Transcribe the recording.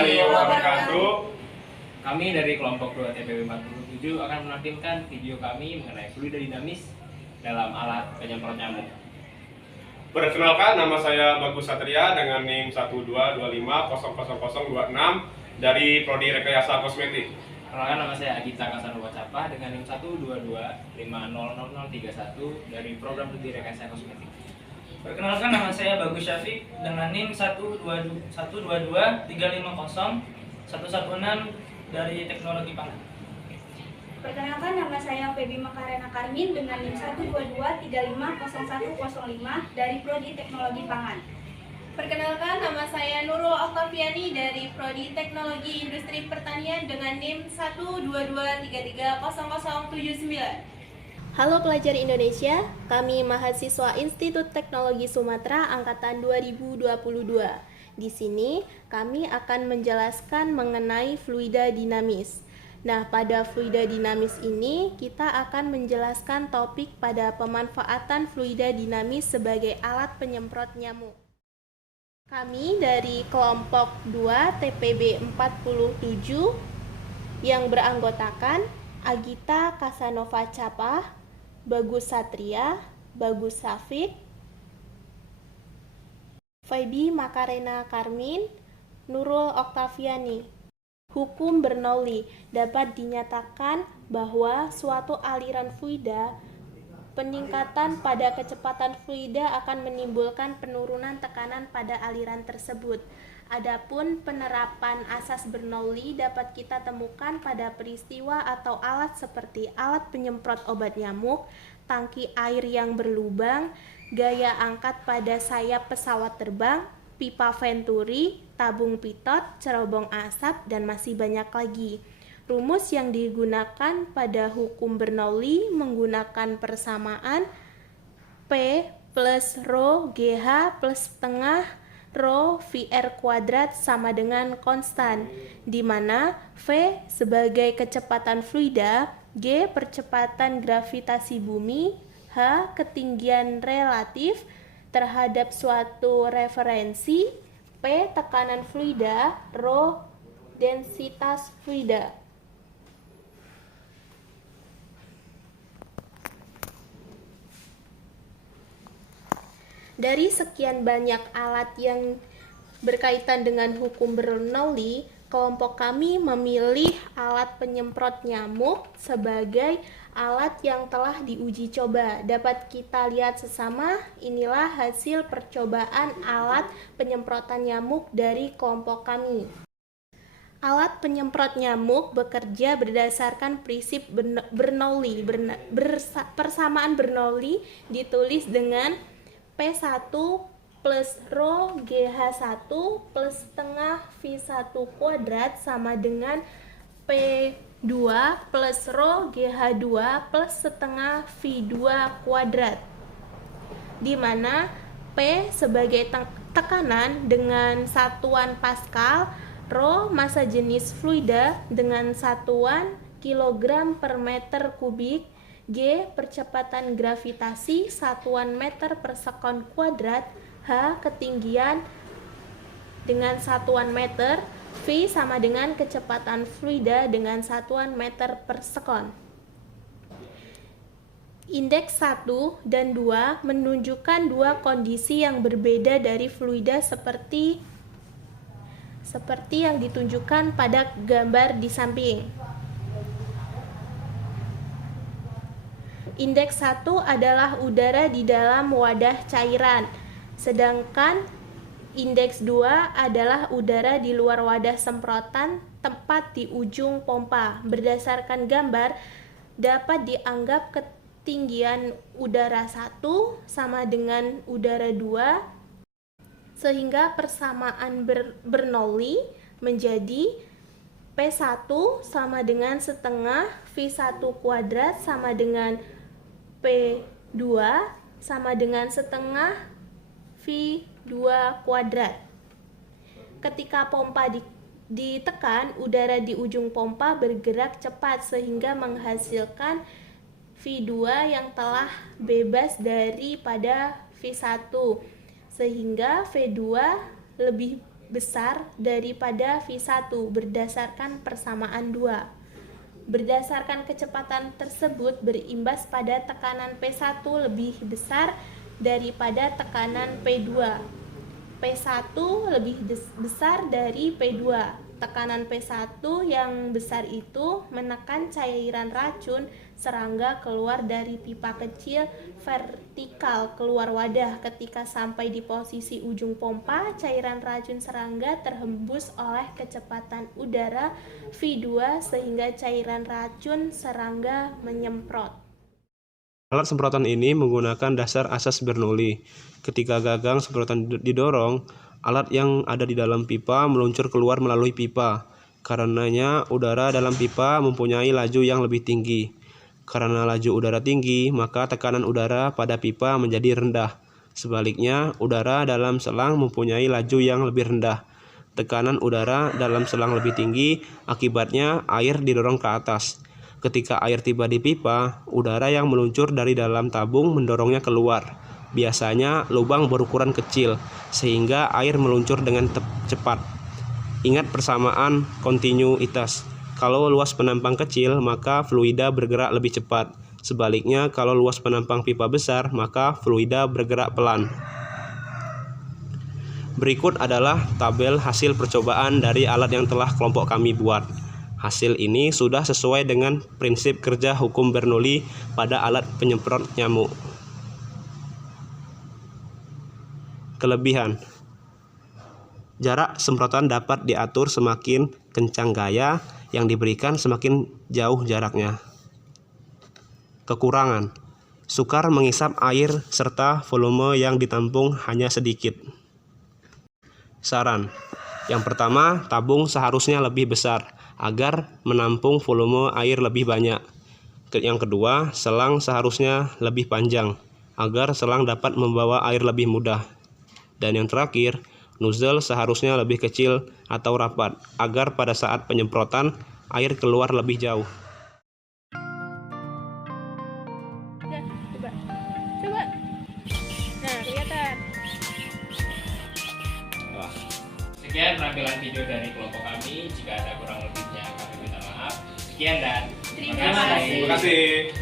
warahmatullahi wabarakatuh. Kami dari kelompok 2 TPB 47 akan menampilkan video kami mengenai fluida dinamis dalam alat penyemprot nyamuk. Perkenalkan, nama saya Bagus Satria dengan NIM 122500026 dari Prodi Rekayasa Kosmetik. Perkenalkan, nama saya Agita Kasanova Capa dengan NIM 122500031 dari Program Studi Rekayasa Kosmetik. Perkenalkan, nama saya Bagus Syafiq dengan NIM 122350116 dari Teknologi Pangan. Perkenalkan, nama saya Febi Makarena Karmin dengan NIM 122350105 dari Prodi Teknologi Pangan. Perkenalkan, nama saya Nurul Oktaviani dari Prodi Teknologi Industri Pertanian dengan NIM 122330079. Halo pelajar Indonesia, kami mahasiswa Institut Teknologi Sumatera angkatan 2022. Di sini kami akan menjelaskan mengenai fluida dinamis. Nah, pada fluida dinamis ini kita akan menjelaskan topik pada pemanfaatan fluida dinamis sebagai alat penyemprot nyamuk. Kami dari kelompok 2 TPB 47 yang beranggotakan Agita Kasanova Capa, Bagus Satria, Bagus Syafiq, Febi Makarena Karmin, Nurul Oktaviani. Hukum Bernoulli dapat dinyatakan bahwa suatu aliran fluida, peningkatan pada kecepatan fluida akan menimbulkan penurunan tekanan pada aliran tersebut. Adapun penerapan asas Bernoulli dapat kita temukan pada peristiwa atau alat seperti alat penyemprot obat nyamuk, tangki air yang berlubang, gaya angkat pada sayap pesawat terbang, pipa venturi, tabung pitot, cerobong asap, dan masih banyak lagi. Rumus yang digunakan pada hukum Bernoulli menggunakan persamaan P plus rho GH plus setengah rho VR kuadrat sama dengan konstan, di mana V sebagai kecepatan fluida, G percepatan gravitasi bumi, H ketinggian relatif terhadap suatu referensi, P tekanan fluida, rho densitas fluida. Dari sekian banyak alat yang berkaitan dengan hukum Bernoulli, kelompok kami memilih alat penyemprot nyamuk sebagai alat yang telah diuji coba. Dapat kita lihat sesama, inilah hasil percobaan alat penyemprotan nyamuk dari kelompok kami. Alat penyemprot nyamuk bekerja berdasarkan prinsip Bernoulli. Persamaan Bernoulli ditulis dengan P1 plus rho GH1 plus setengah V1 kuadrat sama dengan P2 plus rho GH2 plus setengah V2 kuadrat, di mana P sebagai tekanan dengan satuan Pascal, rho massa jenis fluida dengan satuan kilogram per meter kubik, G percepatan gravitasi satuan meter per sekon kuadrat, H ketinggian dengan satuan meter, V sama dengan kecepatan fluida dengan satuan meter per sekon. Indeks 1 dan 2 menunjukkan dua kondisi yang berbeda dari fluida seperti yang ditunjukkan pada gambar di samping. Indeks 1 adalah udara di dalam wadah cairan, sedangkan indeks 2 adalah udara di luar wadah semprotan tepat di ujung pompa. Berdasarkan gambar, dapat dianggap ketinggian udara 1 sama dengan udara 2, sehingga persamaan Bernoulli menjadi P1 sama dengan setengah V1 kuadrat sama dengan P2 sama dengan setengah V2 kuadrat. Ketika pompa ditekan, udara di ujung pompa bergerak cepat sehingga menghasilkan V2 yang telah bebas daripada V1, sehingga V2 lebih besar daripada V1 berdasarkan persamaan 2. Berdasarkan kecepatan tersebut berimbas pada tekanan P1 lebih besar daripada tekanan P2. P1 lebih besar dari P2. Tekanan P1 yang besar itu menekan cairan racun serangga keluar dari pipa kecil vertikal keluar wadah. Ketika sampai di posisi ujung pompa, cairan racun serangga terhembus oleh kecepatan udara V2 sehingga cairan racun serangga menyemprot. Alat semprotan ini menggunakan dasar asas Bernoulli. Ketika gagang semprotan didorong, alat yang ada di dalam pipa meluncur keluar melalui pipa. Karenanya, udara dalam pipa mempunyai laju yang lebih tinggi. Karena laju udara tinggi, maka tekanan udara pada pipa menjadi rendah. Sebaliknya, udara dalam selang mempunyai laju yang lebih rendah. Tekanan udara dalam selang lebih tinggi, akibatnya air didorong ke atas. Ketika air tiba di pipa, udara yang meluncur dari dalam tabung mendorongnya keluar. Biasanya lubang berukuran kecil, sehingga air meluncur dengan cepat. Ingat persamaan kontinuitas. Kalau luas penampang kecil, maka fluida bergerak lebih cepat. Sebaliknya, kalau luas penampang pipa besar, maka fluida bergerak pelan. Berikut adalah tabel hasil percobaan dari alat yang telah kelompok kami buat. Hasil ini sudah sesuai dengan prinsip kerja hukum Bernoulli pada alat penyemprot nyamuk. Kelebihan: jarak semprotan dapat diatur semakin kencang gaya yang diberikan, semakin jauh jaraknya. Kekurangan: sukar mengisap air serta volume yang ditampung hanya sedikit. Saran: yang pertama, tabung seharusnya lebih besar agar menampung volume air lebih banyak. Yang kedua, selang seharusnya lebih panjang agar selang dapat membawa air lebih mudah. Dan yang terakhir, nozzle seharusnya lebih kecil atau rapat agar pada saat penyemprotan air keluar lebih jauh. Coba. Nah, kelihatan. Sekian penampilan video dari kelompok kami. Jika ada kurang lebihnya kami minta maaf. Sekian dan Terima kasih. Terima kasih.